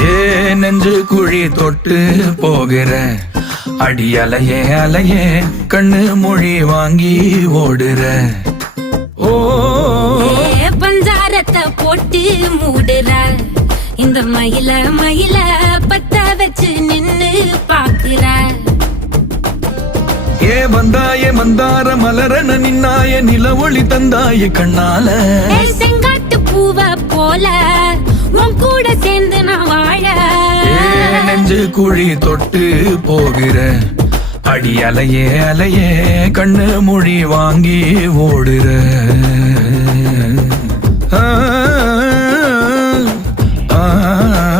ஏ நெஞ்சு குழி தொட்டு போகிற அடி அலையே அலையே கண்ணு மொழி வாங்கி ஓடுற. ஓ பஞ்சாரத்தை போட்டு மூடுற இந்த மயில மயில பத்த வச்சு நின்னு பாக்குற. ஏ வந்தாய மந்தார மலரன நின்னாய நில ஒளி தந்தாய கண்ணால. செங்காட்டு பூவ போல உன் கூட சேர்ந்து நான் வாழ. நெஞ்சு குழி தொட்டு போகிற அடி அலையே அலையே கண்ணு மொழி வாங்கி ஓடுற. ஆ ஆ